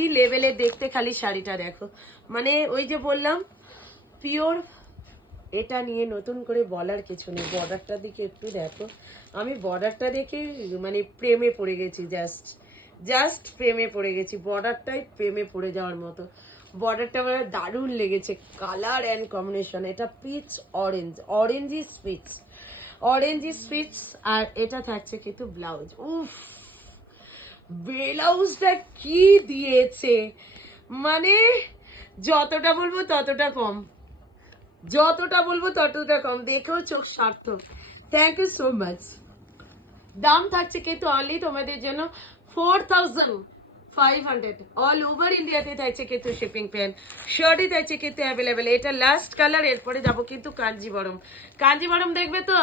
কি লেভেলে দেখতে, খালি শাড়িটা দেখো। মানে ওই যে বললাম পিওর, এটা নিয়ে নতুন করে বলার কিছু নেই। বর্ডারটার দিকে একটু দেখো, আমি বর্ডারটা দেখে মানে প্রেমে পড়ে গেছি, জাস্ট প্রেমে পড়ে গেছি। বর্ডারটাই প্রেমে পড়ে যাওয়ার মতো। বর্ডারটা আমার দারুণ লেগেছে, কালার অ্যান্ড কম্বিনেশন। এটা পিচ অরেঞ্জ, অরেঞ্জি স্পিচ। আর এটা থাকছে কিন্তু ব্লাউজ। উফ, ব্লাউজটা কি দিয়েছে, মানে যতটা বলবো ততটা কম, দেখেও চোখ সার্থক। Thank you so much. দাম থাকছে কিন্তু অনলি তোমাদের জন্য 4500, অল ওভার ইন্ডিয়াতে থাকছে কিন্তু শিপিং প্ল্যান। শার্টই থাকছে কিন্তু অ্যাভেলেবেল। এটা লাস্ট কালার, এরপরে যাবো কিন্তু কাঞ্জিবরম দেখবে তো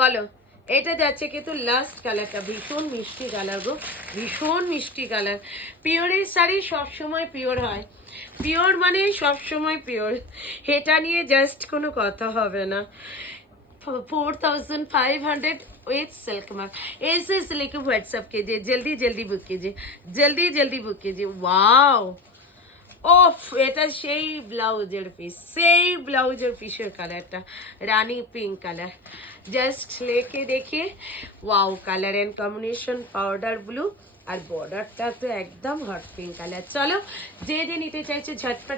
বলো। এটা যাচ্ছে কিন্তু লাস্ট কালারটা, ভীষণ মিষ্টি কালার গো, ভীষণ মিষ্টি কালার। পিওরের শাড়ি সবসময় পিওর হয়, পিওর মানে সবসময় পিওর, এটা নিয়ে জাস্ট কোনো কথা হবে না। 4500 विथ सिल्क मार्क। ऐसे इसलिए कि व्हाट्सएप कीजिए, जल्दी बुक कीजिए। वाओ, ওফ, এটা সেই ব্লাউজের পিসের কালারটা রানী পিঙ্ক কালার। জাস্ট লেকে দেখে wow, colour and combination powder blue, আর বর্ডারটা তো একদম হট পিঙ্ক কালার। চলো, যে নিতে চাইছে ঝটপট